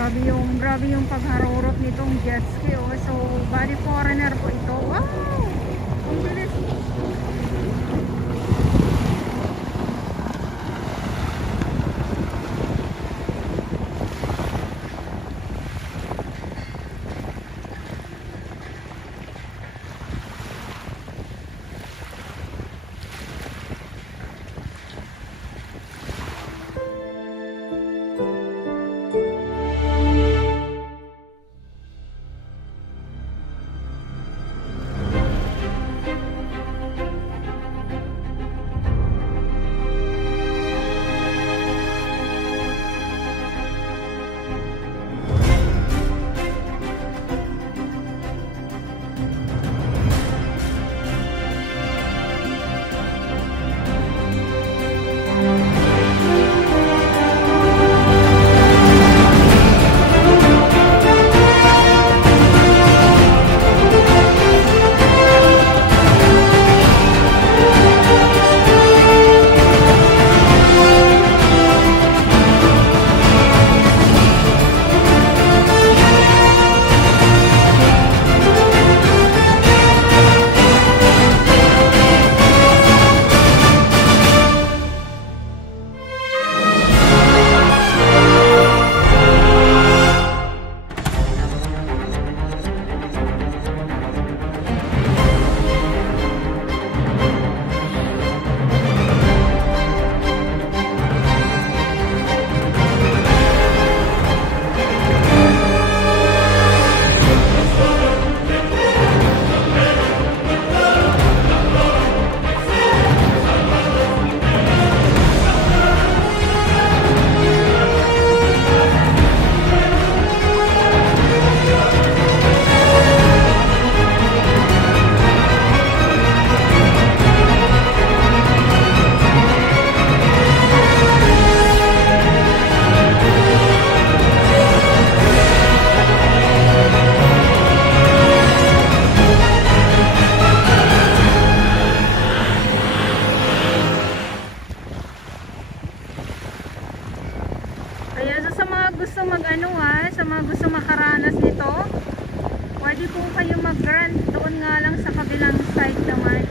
Grabe yung pagharurot nitong jet ski. Oh. So, body foreigner po ito. Wow! Ang bilis. Sa mga gusto makaranas nito, pwede po kayo mag-rent doon nga lang sa kabilang side naman.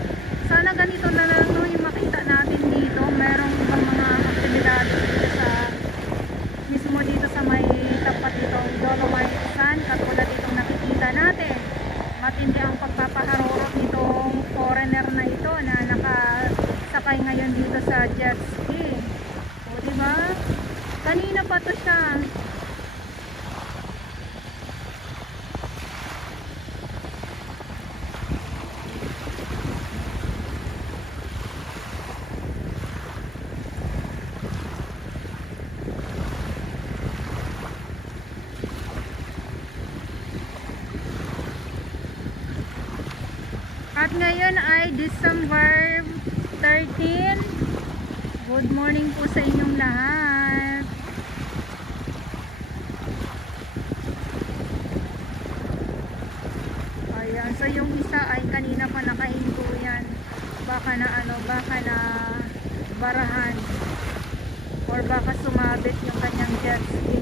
Sana ganito na lang yung makita natin dito. Merong ibang mga aktibidades dito sa mismo dito sa may tapat itong Dolomite Sand, katulad itong nakikita natin. Matindi ang pagpapaharurot nitong foreigner na ito na nakasakay ngayon dito sa jet ski. O diba? Kanina pa to siya. At ngayon ay December 13. Good morning po sa inyong lahat. Ayan, so yung isa ay kanina pa nakahinto yan. Baka na barahan or baka sumabit yung kanyang jet ski.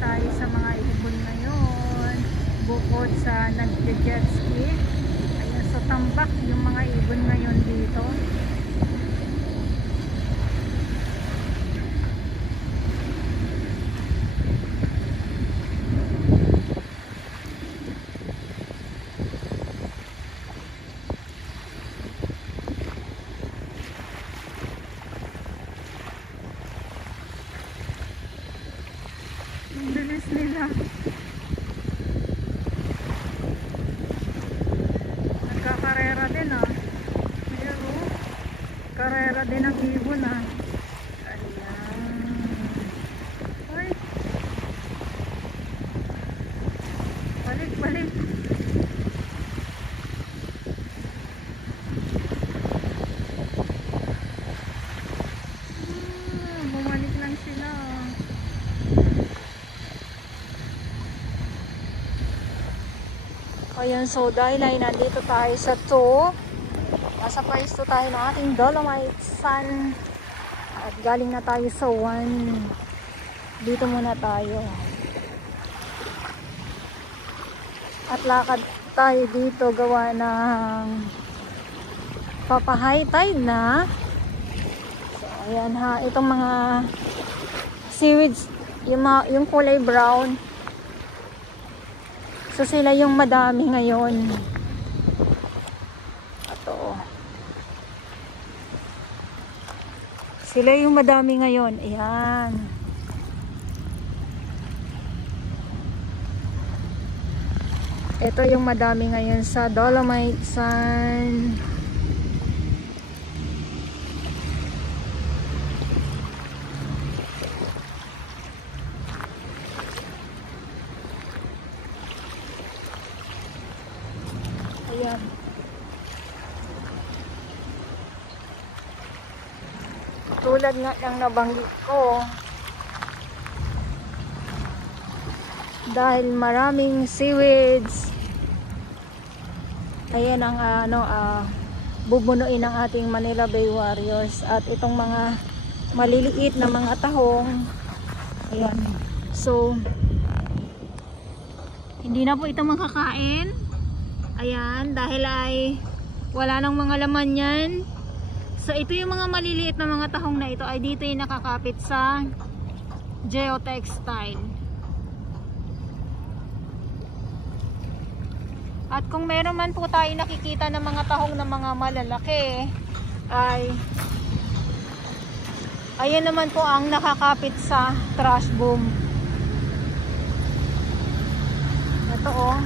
Tayo sa mga ibon ngayon bukod sa nag-jet ski. Ayan, so tambak yung mga ibon ngayon dito. Bilis nila. Nagkakarera din Ayan, karera din ang ibon Ayan. Ay. Balik. Bumalik lang sila. Ayan, so dahil ay nandito tayo sa zoo, Nasa pwesto tayo ng ating Dolomite Sun. At galing na tayo sa 1. Dito muna tayo. At lakad tayo dito gawa ng papa-high tide na. So ayan ha, itong mga seaweeds, yung kulay brown. So sila yung madami ngayon. Ito. Sila yung madami ngayon. Ayan. Ito yung madami ngayon sa Dolomite Sun. Ayan. Tulad nga ng nabanggit ko, dahil maraming seaweeds, ayan ang bubunuin ng ating Manila Bay Warriors. At itong mga maliliit na mga tahong, ayan, so hindi na po ito makakain. Ayan, dahil ay wala nang mga laman yan. So ito yung mga maliliit na mga tahong na ito ay dito yung nakakapit sa geotextile. At kung meron man po tayo nakikita ng mga tahong na mga malalaki, ay ayan naman po ang nakakapit sa trash boom. Ito oh.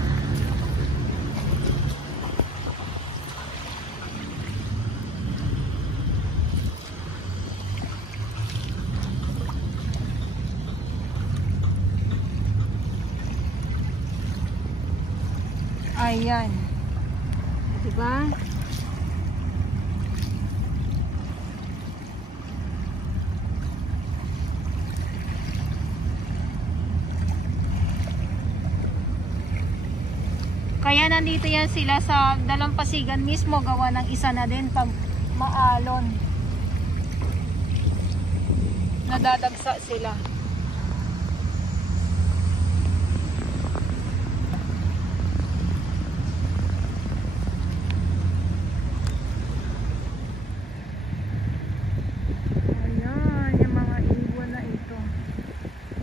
Ayan. Diba? Kaya nandito yan sila sa dalampasigan mismo, gawa ng isa na din pag maalon. Nadadagsa sila.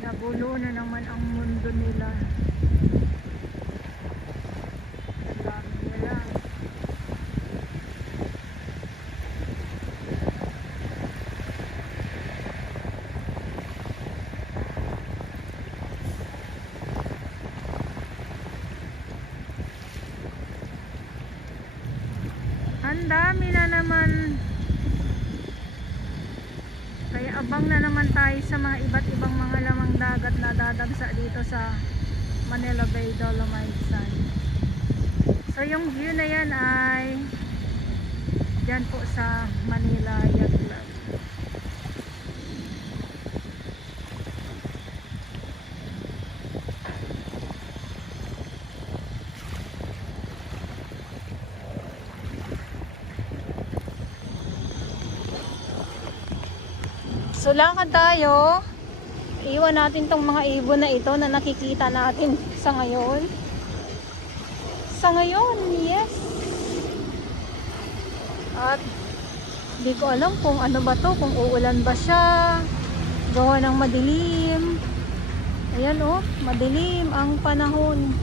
Nagulo na naman ang mundo nila. Ang dami nila. Ang dami na naman. Kaya abang na naman tayo sa mga iba't ibang mga lamang dagat na dadagsa dito sa Manila Bay Dolomite Sun. So yung view na yan ay dyan po sa Manila Yacht Club. So lakad tayo. Iwan natin tong mga ibon na ito na nakikita natin sa ngayon. Sa ngayon, yes. At di ko alam kung ano ba to, kung uulan ba siya. Gawa ng madilim. Ayan oh, madilim ang panahon.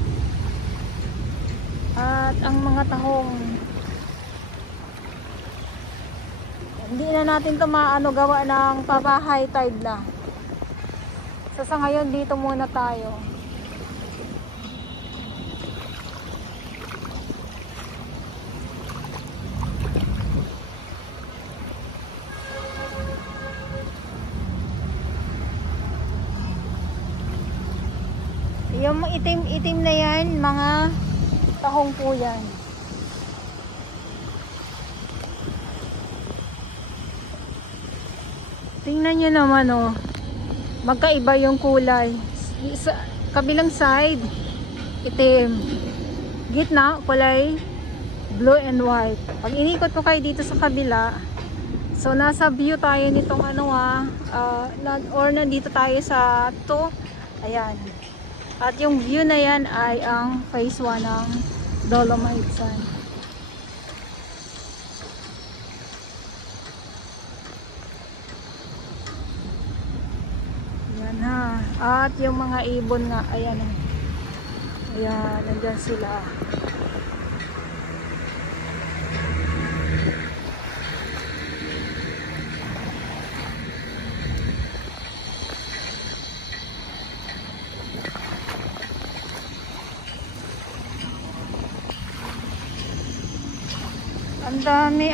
At ang mga tahong, hindi na natin ito maano gawa ng papa-high tide na. So sa ngayon dito muna tayo. Yung itim-itim na yan, mga tahong po yan. Tingnan nyo naman oh. Magkaiba yung kulay. Sa kabilang side, itim. Gitna, kulay blue and white. Pag inikot ko kayo dito sa kabila, so nasa view tayo nitong ano or nandito tayo sa 2. Ayan. At yung view na yan ay ang phase 1 ng Dolomite Sun. Ayan ha. At yung mga ibon nga, ayan. Ayan, nandyan sila.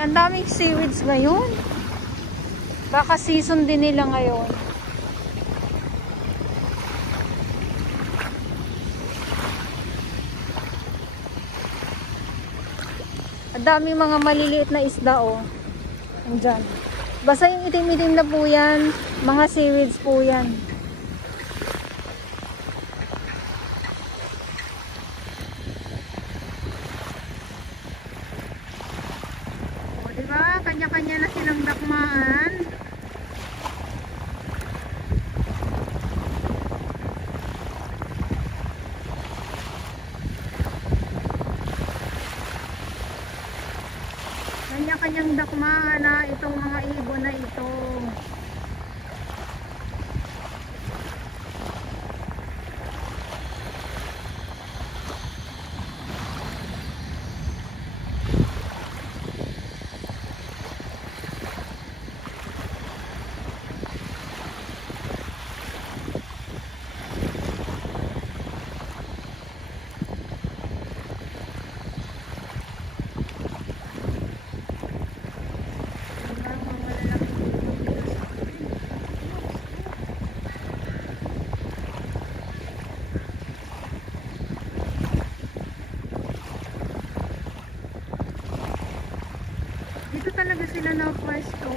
Ang daming seaweeds ngayon. Baka season din nila ngayon. Ang daming mga maliliit na isda oh. Andyan. Basta yung itim-itim na po yan, mga seaweeds po yan. Diba? Kanya-kanya na silang dakmaan. Kanya-kanyang dakmaan na itong mga ibon na ito. Dito talaga sila na pwesto.